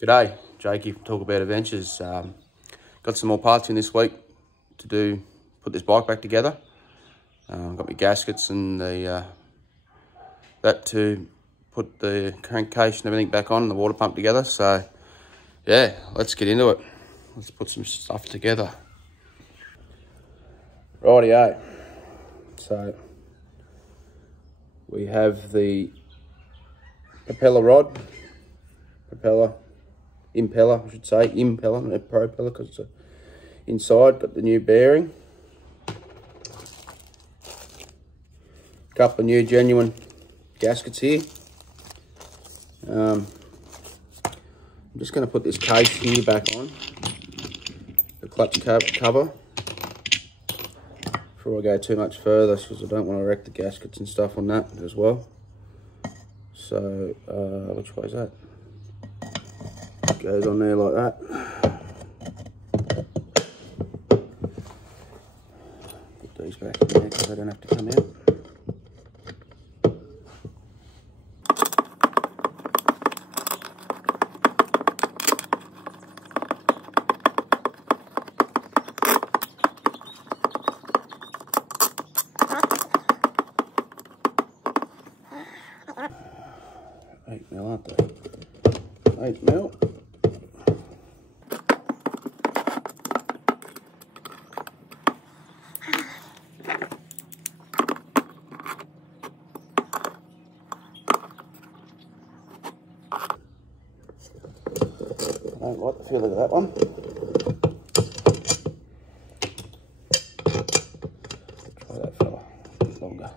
G'day, Jakey from Talkabout Adventures. Got some more parts in this week to put this bike back together. Got my gaskets and that to put the crankcase and everything back on, and the water pump together. So yeah, let's get into it. Let's put some stuff together. Rightio. So we have the impeller, I should say, impeller, not propeller, because it's inside. Got the new bearing, couple of new genuine gaskets here. I'm just going to put this case here back on, the clutch cover, before I go too much further, because I don't want to wreck the gaskets and stuff on that as well. So which way is that? Goes on there like that. Put these back in there because they don't have to come out. $8 mil, aren't they? 8 mil. I don't like the feeling of that one. Try that fella, a bit longer.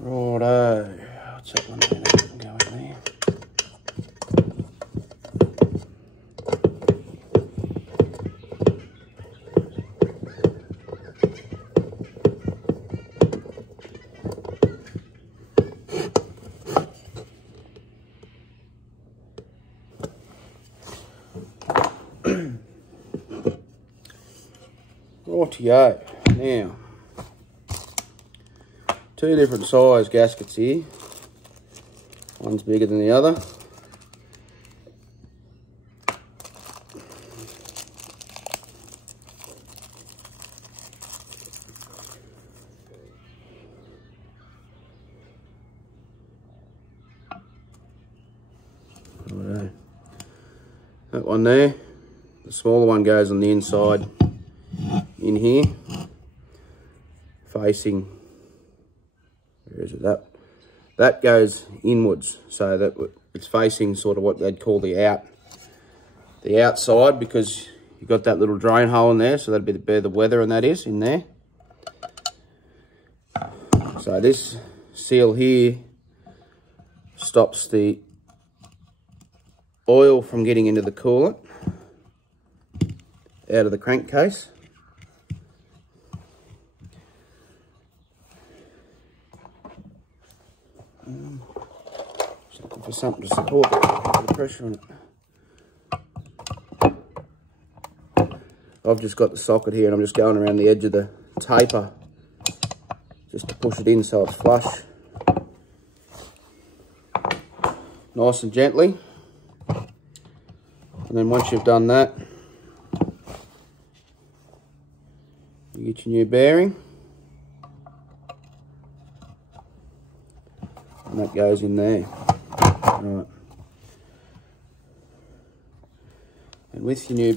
Righto, what's that one there? That can go in there. Rightio, now, two different size gaskets here. One's bigger than the other. Righto. That one there, the smaller one goes on the inside in here, facing, where is it, that goes inwards, so that it's facing sort of what they'd call the outside, because you've got that little drain hole in there, so that'd be where the weather and that is in there. So this seal here stops the oil from getting into the coolant out of the crankcase. Just looking for something to support the pressure on it. I've just got the socket here and I'm just going around the edge of the taper just to push it in so it's flush. Nice and gently. And then once you've done that, you get your new bearing. And that goes in there. Right. And with your new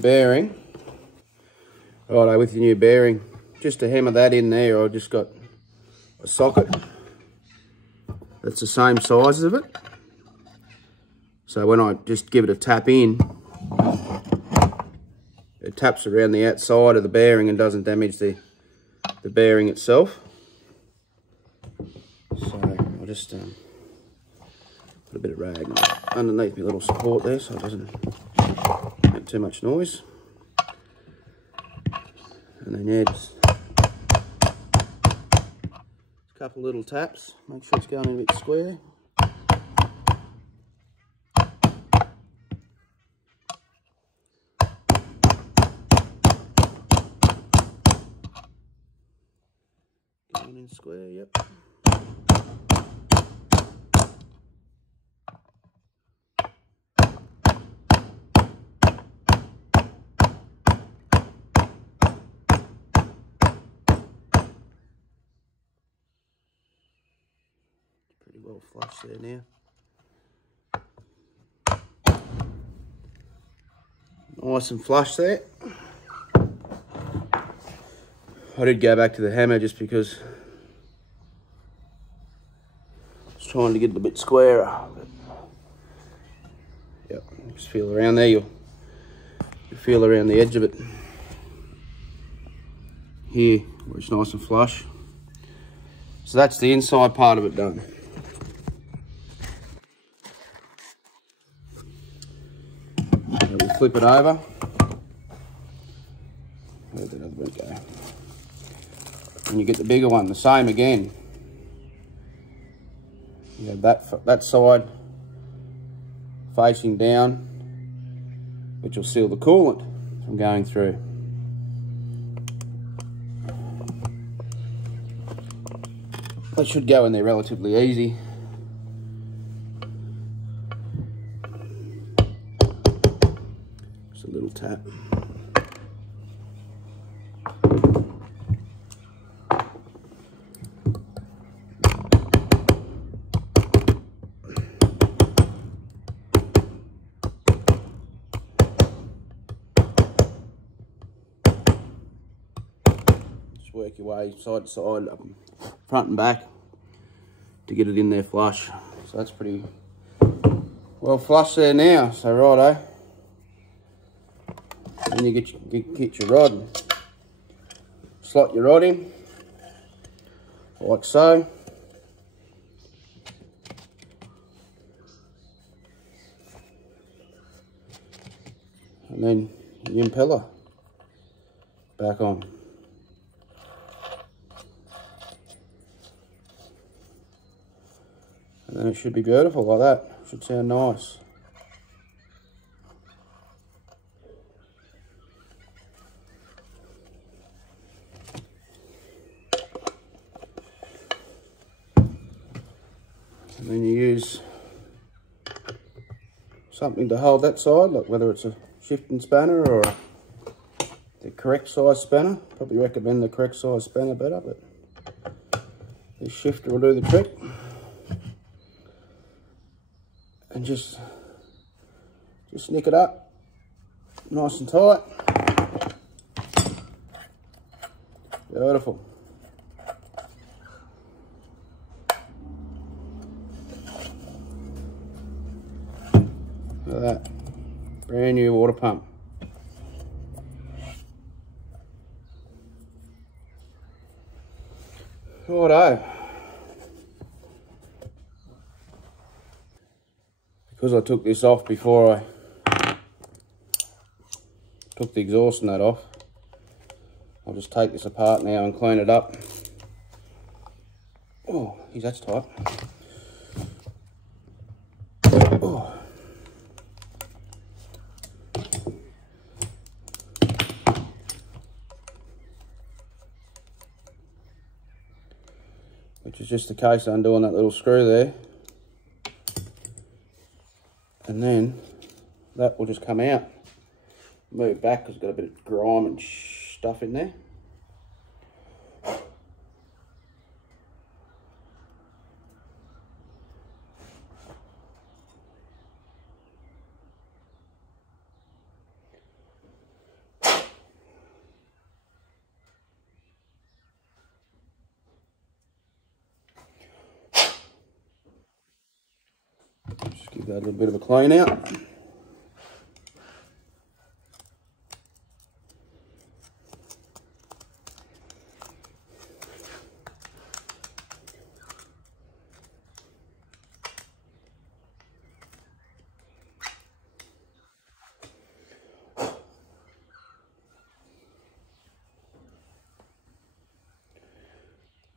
bearing, just to hammer that in there, I've just got a socket that's the same size of it. So when I just give it a tap in, it taps around the outside of the bearing and doesn't damage the bearing itself. So I'll just put a bit of rag underneath my little support there so it doesn't make too much noise. And then yeah, just a couple little taps, make sure it's going in a bit square. One in square, yep. Pretty well flush there now. Nice and flush there. I did go back to the hammer just because I was trying to get it a bit squarer. But yep, just feel around there. You'll feel around the edge of it here, where it's nice and flush. So that's the inside part of it done. Now we'll flip it over. Where'd the other bit go? And you get the bigger one, the same again. You have that side facing down, which will seal the coolant from going through. That should go in there relatively easy. Just a little tap. Work your way side to side, up front and back, to get it in there flush. So that's pretty well flush there now. So righto, then you get your rod, slot your rod in like so. And then the impeller back on. And then it should be beautiful like that. Should sound nice. And then you use something to hold that side, like whether it's a shifting spanner or the correct size spanner. Probably recommend the correct size spanner better, but this shifter will do the trick. And just nick it up nice and tight. Beautiful. Look at that, brand new water pump. Righto. Because I took this off before I took the exhaust nut off, I'll just take this apart now and clean it up. Oh, geez, that's tight. Oh. Which is just the case of undoing that little screw there. And then that will just come out, move back because it's got a bit of grime and stuff in there. Just give that a little bit of a clean out.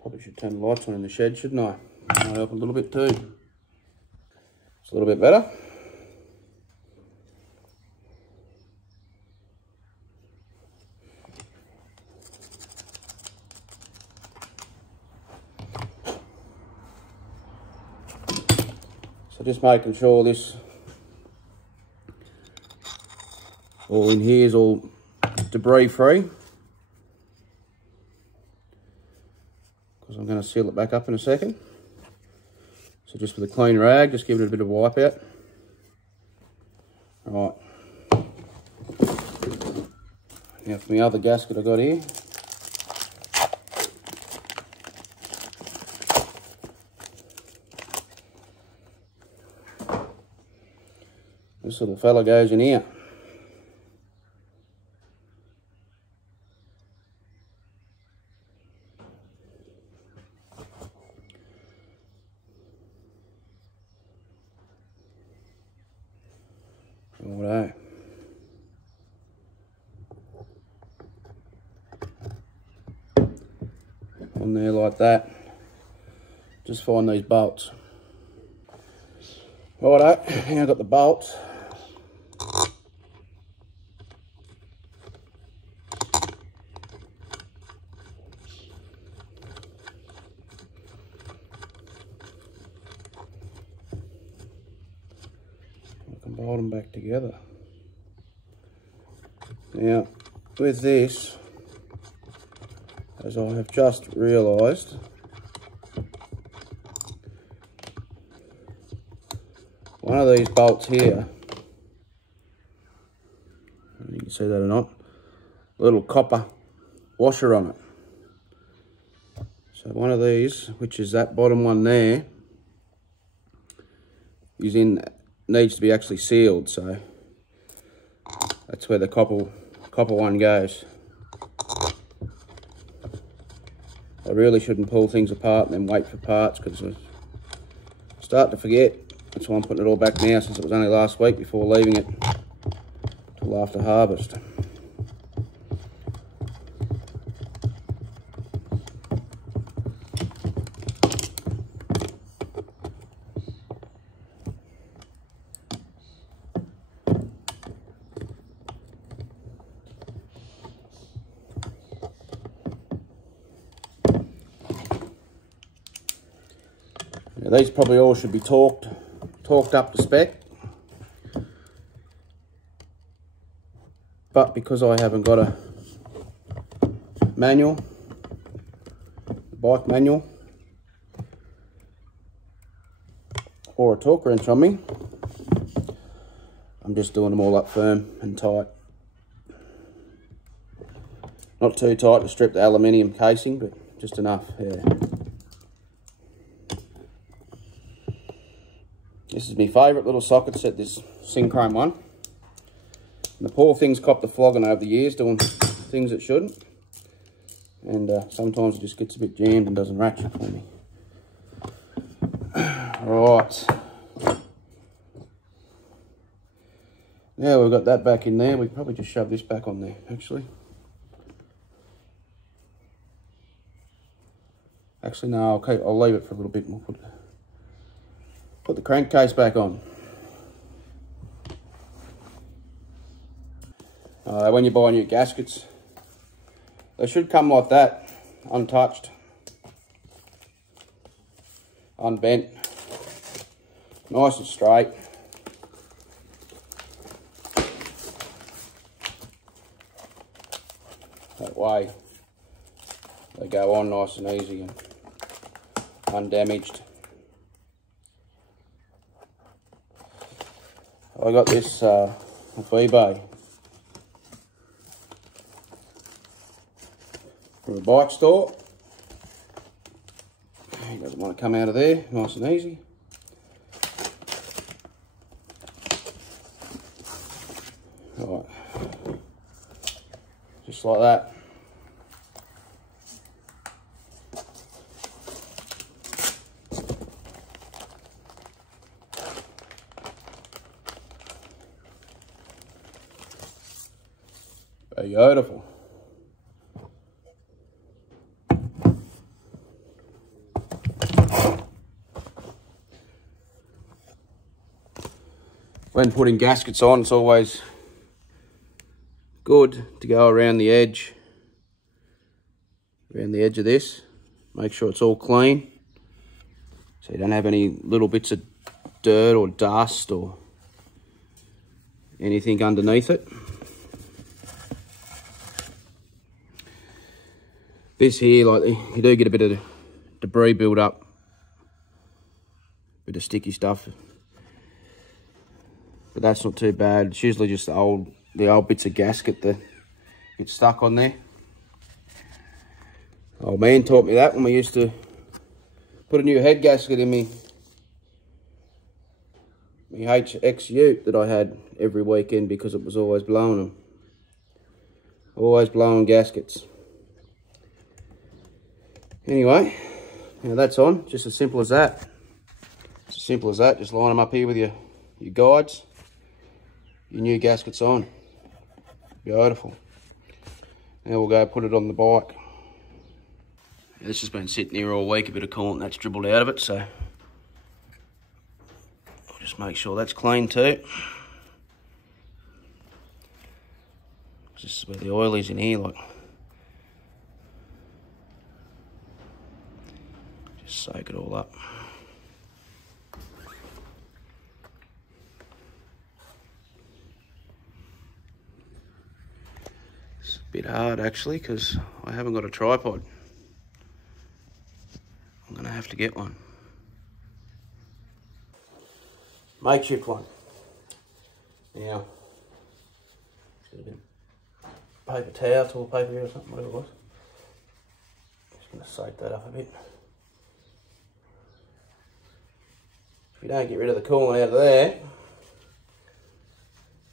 Probably should turn the lights on in the shed, shouldn't I? Might help a little bit too. It's a little bit better. just making sure this all in here is all debris free, because I'm going to seal it back up in a second. So just with a clean rag, just give it a bit of wipe out. Right. Now for my other gasket I got here. This little fella goes in here. Righto. On there like that. Just find these bolts. Righto, now I've got the bolts. Bolt them back together. Now, with this, as I have just realised, one of these bolts here, you can see that or not, a little copper washer on it. So one of these, which is that bottom one there, needs to be actually sealed, so that's where the copper one goes. I really shouldn't pull things apart and then wait for parts, because I start to forget. That's why I'm putting it all back now, since it was only last week, before leaving it till after harvest. Now these probably all should be torqued up to spec, but because I haven't got a manual, bike manual, or a torque wrench on me, I'm just doing them all up firm and tight. Not too tight to strip the aluminium casing, but just enough, yeah. This is my favourite little socket set, this Synchrome one. And the poor thing's copped the flogging over the years doing things it shouldn't. And sometimes it just gets a bit jammed and doesn't ratchet for me. Right. Now we've got that back in there, we can probably just shove this back on there, actually. Actually, no, okay, I'll leave it for a little bit more. Put the crankcase back on. When you buy new gaskets, they should come like that, untouched, unbent, nice and straight. That way they go on nice and easy and undamaged. I got this off eBay from a bike store. He doesn't want to come out of there, nice and easy. Right, just like that. Beautiful. When putting gaskets on, it's always good to go around the edge of this. Make sure it's all clean, so you don't have any little bits of dirt or dust or anything underneath it. This here, like, you do get a bit of debris build up, bit of sticky stuff, but that's not too bad. It's usually just the old bits of gasket that get stuck on there. Old man taught me that when we used to put a new head gasket in me HX ute that I had every weekend, because it was always blowing them. Always blowing gaskets. Anyway, now that's on, just as simple as that. It's as simple as that, just line them up here with your guides. Your new gasket's on. Beautiful. Now we'll go put it on the bike. This has been sitting here all week, a bit of coolant that's dribbled out of it, so I'll just make sure that's clean too. This is where the oil is in here, like. Just soak it all up. It's a bit hard actually, because I haven't got a tripod. I'm gonna have to get one. Makeshift one. Now, just got a bit of paper towel, toilet paper here or something, whatever it was. Just gonna soak that up a bit. If you don't get rid of the coolant out of there,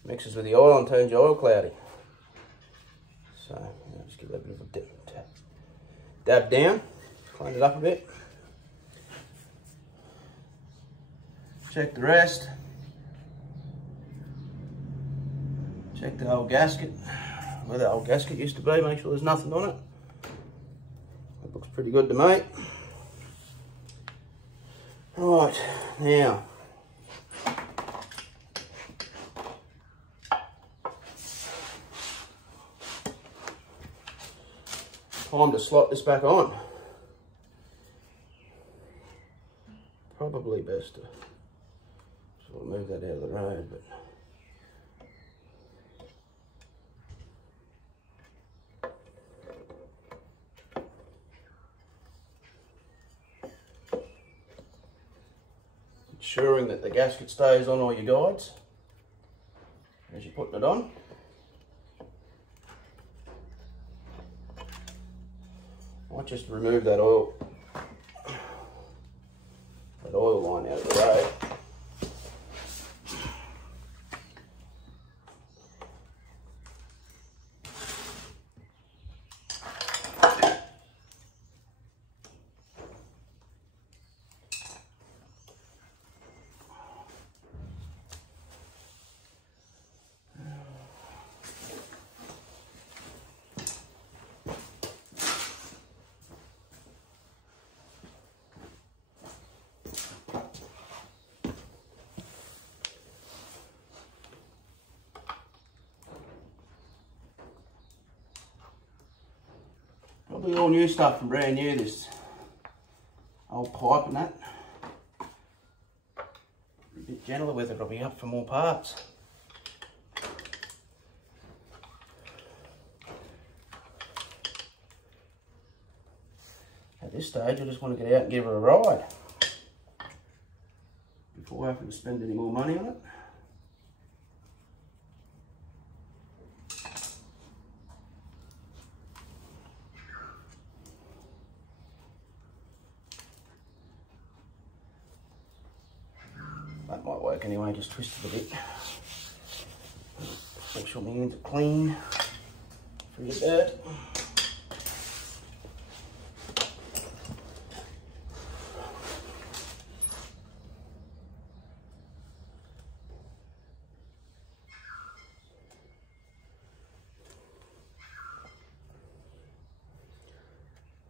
mixes with the oil and turns your oil cloudy. So, just give that a bit of a dab down, clean it up a bit. Check the rest. Check the old gasket, where the old gasket used to be, make sure there's nothing on it. That looks pretty good to me. Right, now, time to slot this back on. Probably best to sort of move that out of the road, but ensuring that the gasket stays on all your guides as you're putting it on. Might just remove that oil line out of the road. Probably all new stuff and brand new, this old pipe and that. A bit gentler with it, I'll be up for more parts. At this stage, I just want to get out and give her a ride before having to spend any more money on it. That might work anyway, just twist it a bit. Make sure my hands are clean, free of dirt.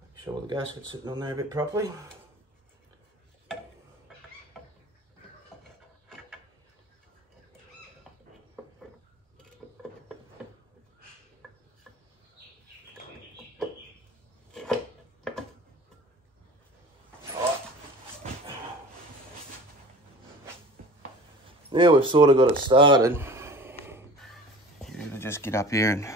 Make sure the gasket's sitting on there a bit properly. Now we've sort of got it started, you either just get up here and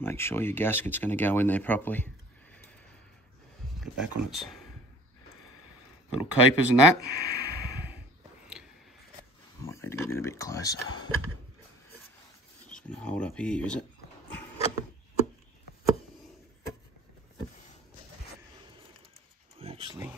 make sure your gasket's going to go in there properly. Put it back on its little keepers and that. Might need to get in a bit closer. It's going to hold up here, is it? Actually,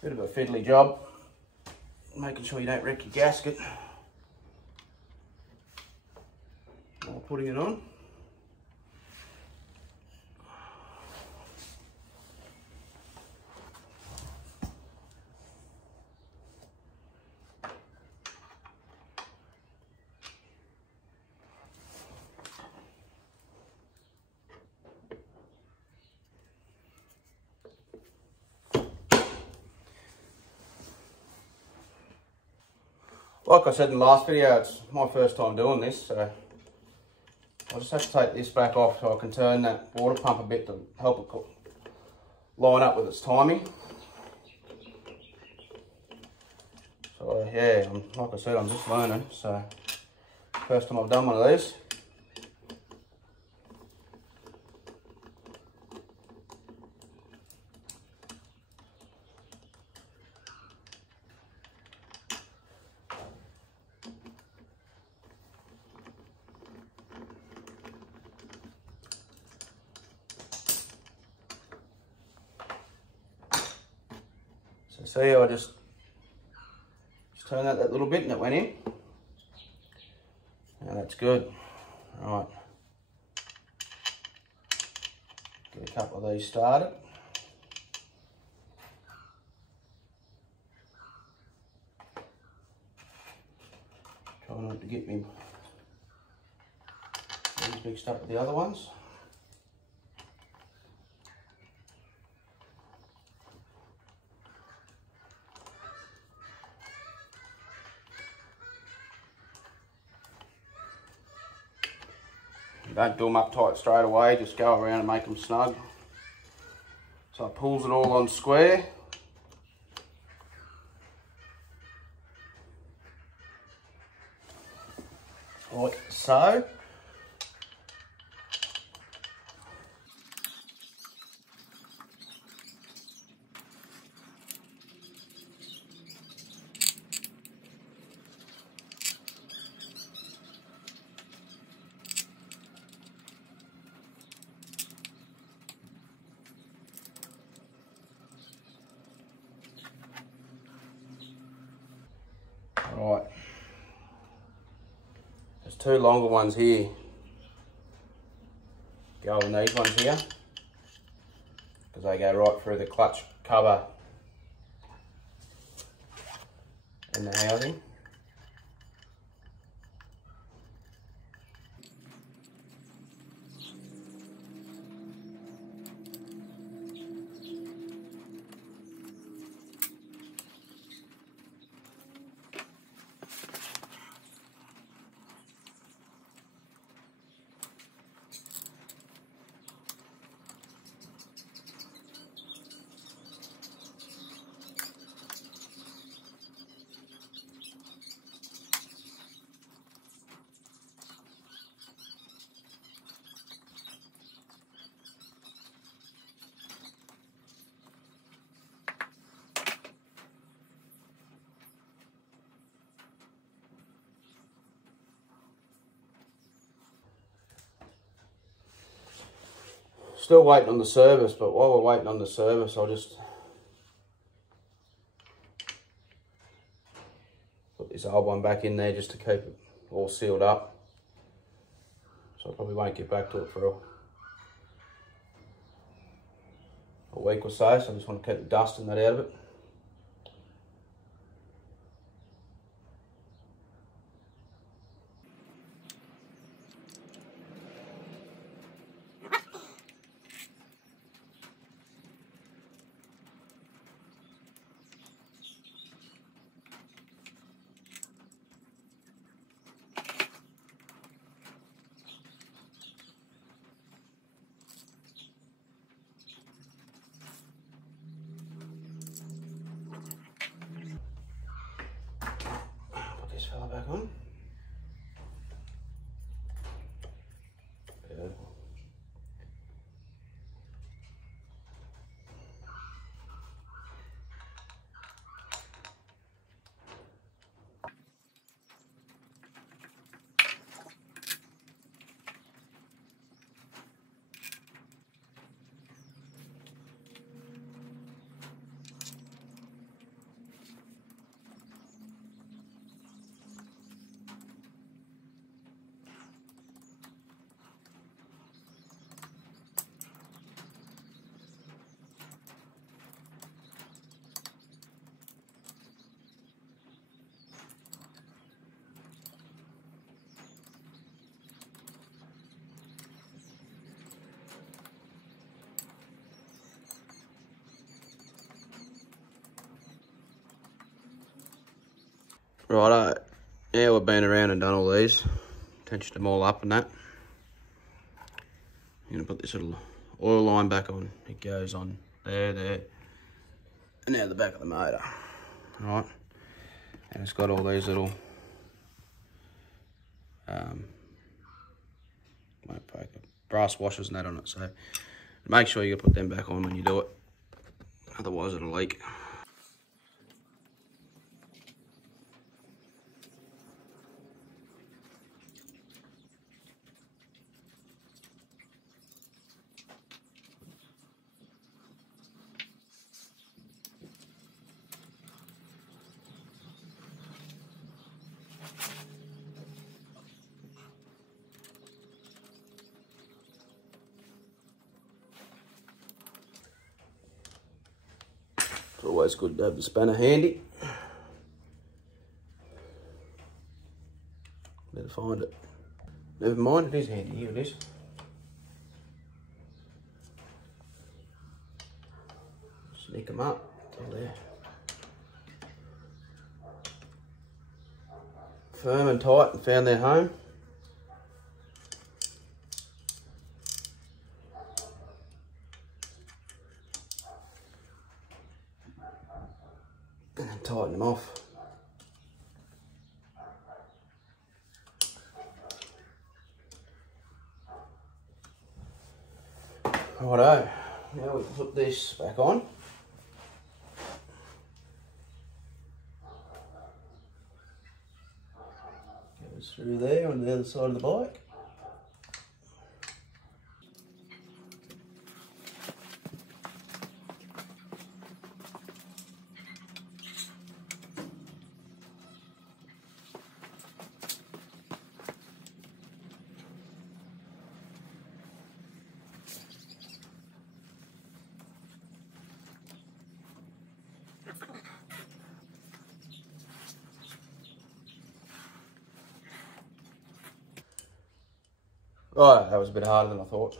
bit of a fiddly job, making sure you don't wreck your gasket while putting it on. Like I said in the last video, it's my first time doing this, so I'll just have to take this back off so I can turn that water pump a bit to help it line up with its timing. So yeah, like I said, I'm just learning, so first time I've done one of these. So see how I just turn that little bit and it went in. Now that's good. Right. Get a couple of these started. Try not to get me these mixed up with the other ones. Don't do them up tight straight away, just go around and make them snug. So it pulls it all on square. Like so. Right, there's two longer ones here. Go in these ones here, because they go right through the clutch cover and the housing. Still waiting on the service, but while we're waiting on the service, I'll just put this old one back in there just to keep it all sealed up. So I probably won't get back to it for a week or so, so I just want to keep the dust and that out of it. Righto, yeah, we've been around and done all these. Tensioned them all up and that. I'm gonna put this little oil line back on. It goes on there, and now the back of the motor. Alright, and it's got all these little brass washers and that on it, so make sure you put them back on when you do it, otherwise it'll leak. It's always good to have the spanner handy. Better find it. Never mind, it is handy. Here it is. Sneak them up. Till there. Firm and tight and found their home. And tighten them off. Righto, now we can put this back on. Goes through there on the other side of the bike. Right, that was a bit harder than I thought.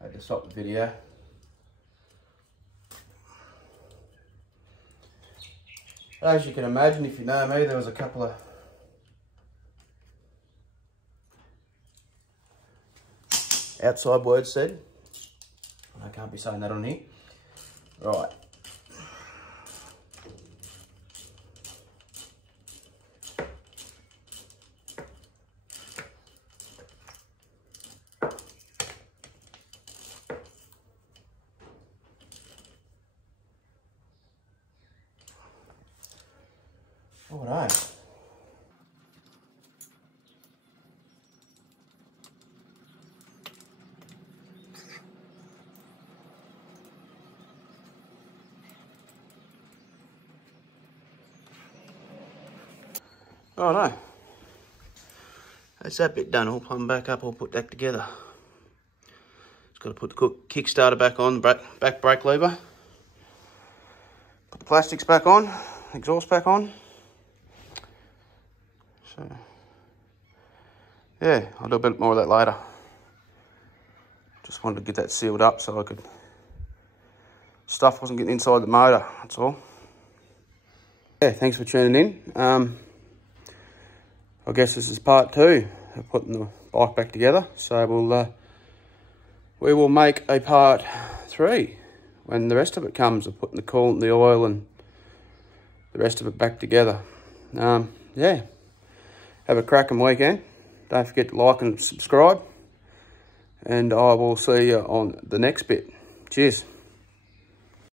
I had to stop the video. As you can imagine, if you know me, there was a couple of outside words said. I can't be saying that on here. Right. Alright. Righto. That's that bit done. I'll plumb back up, I'll put that together. Just got to put the kickstarter back on, back brake lever. Put the plastics back on, exhaust back on. So, yeah, I'll do a bit more of that later. Just wanted to get that sealed up so I could, stuff wasn't getting inside the motor, that's all. Yeah, thanks for tuning in. I guess this is part 2 of putting the bike back together. So we will make a part 3 when the rest of it comes, of putting the coolant, the oil and the rest of it back together. Yeah. Have a cracking weekend. Don't forget to like and subscribe. And I will see you on the next bit. Cheers.